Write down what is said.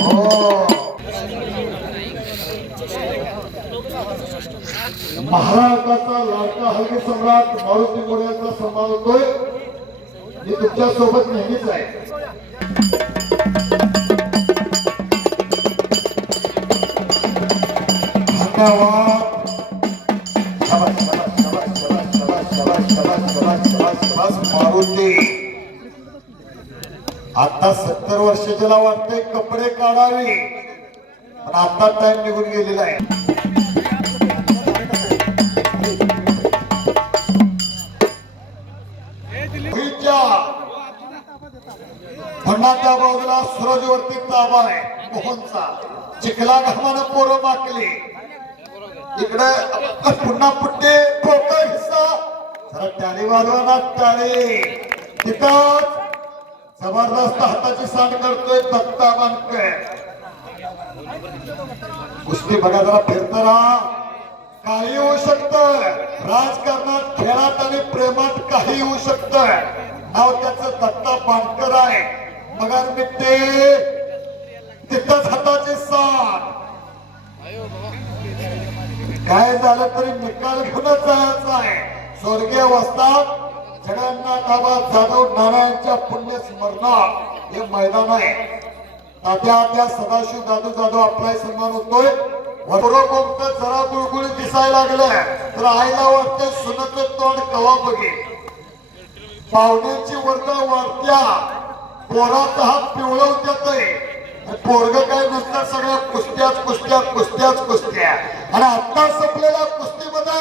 हो. महाराष्ट्राचा लाडका हल्ली सम्राट मारुती मोरे यांचा सन्मान होतोय. मी तुमच्यासोबत नेहमीच आहे. धन्यवाद. बस मारून दे आता सत्तर वर्ष त्याला वाटते कपडे काढावे पण आता टाइम निघून गेलेला आहे. फंडाच्या बाजूला सूरज ताबा आहे मोहनचा. चिखला घामानं पोरं माकली इकडे पुन्हा पुट्टे. जरा टाळी वाजवा ना टाळी तिथं जबरदस्त हाताची सांड करतोय तक्ता बांधतोय कुस्ती बघा जरा फिरत राहा. काही होऊ शकत. राजकारणात खेळात आणि प्रेमात काही होऊ शकत. नाव त्याच दत्ता बांडकर आहे. मगर मिट्टे तिथंच हाताची साथ काय झालं तरी निकाल घेऊनच जायचं आहे. स्वर्गीय वस्तात जगन्नाथ बाबा जाधव नारायणच्या पुण्य स्मरणात हे मैदान आहे. तात्या त्या सदाशिव दादू जाधव आपलाही सन्मान होतोय. बरोबर जरा गुळगुळी दिसायला लागलं तर आईला वाटतं सुनत तोंड कवा बघे पाहुण्यांची वर्ग वाढत्या पोराचा हात पिवळवत्यात पोरग काय नसतात सगळ्या कुस्त्याच कुस्त्या कुस्त्याच कुस्त्या आणि आता संपलेल्या कुस्तीमध्ये